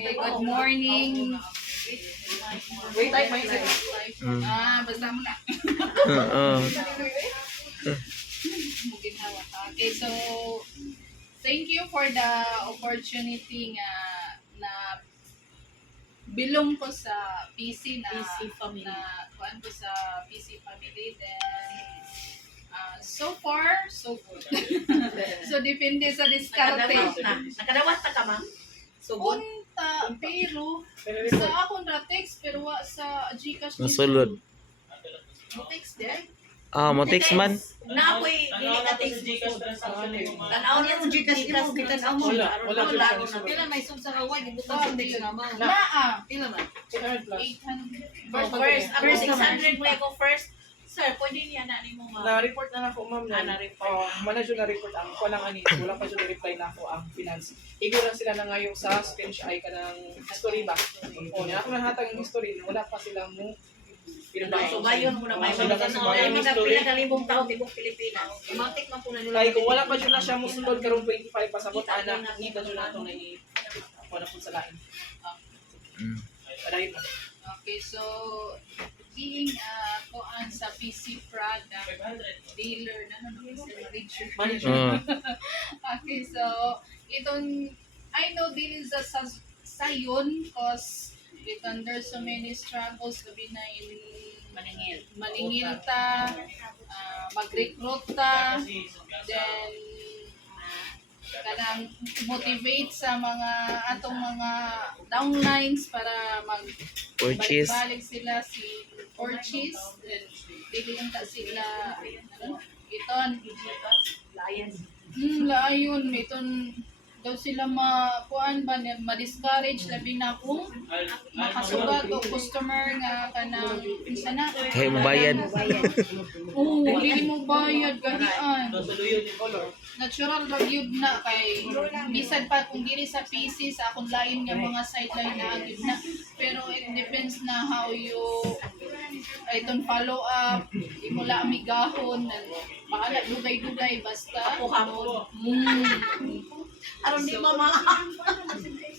Okay, good morning. Wait, type my name. Basta mo na. Oo. Okay, so thank you for the opportunity na bilong ko sa PC family. na kuan ko sa PC family. Then so far so good. So depende sa diskarte. Nakadawat na ka, ma'am? So, good. Unta pero sa akong ra text pero wa sa GCash. Nasulod. Text din. Mo text man. Na ako'y dili ka text. Tanaw niya sa Gcash mo, bitanaw mo. Wala. Pila may sub sa kaway, gibutan sa text nga mo. Naa. Pila man? 800. First, ako 600 mo ako first. Sir, pwede niya na ni mo Na-report na ako, ma'am. na-report. Manadyo na-report ang ko lang ani. Wala pa siya na-reply na ako ang finance. Igo lang sila na ngayon sa screenshot ay ka ng history ba? O, niya ako nahatag ang history. Wala pa silang mo. So, gayon mo na may mga pila ka libong tao, tibok Pilipinas. Umatik man po na nila. Kaya kung wala pa siya na siya musunod karong 25 pasabot, anak, hindi pa siya na itong wala po sa lain. Padahin mo. Okay, so being kuan sa PC product dealer manager. Okay, so itong I know din sa sayon cause there's so many struggles gabi na in maningil ta, mag-recruit ta, then kanang motivate sa mga atong mga downlines para Purchase. balik sila si purchase, then dili ta sila iton laayon iton daw sila makuan ba ma-discourage labi na kung makasugat o customer nga kanang isa na Kaya mo bayad. dili mo bayad ganian natural ra gyud na kay bisan pa kung dili sa PC sa akong lain nga mga sideline na gyud na pero it depends na how you iton follow up imo la amigahon bahala dugay-dugay basta Ako hamon. Aron di mo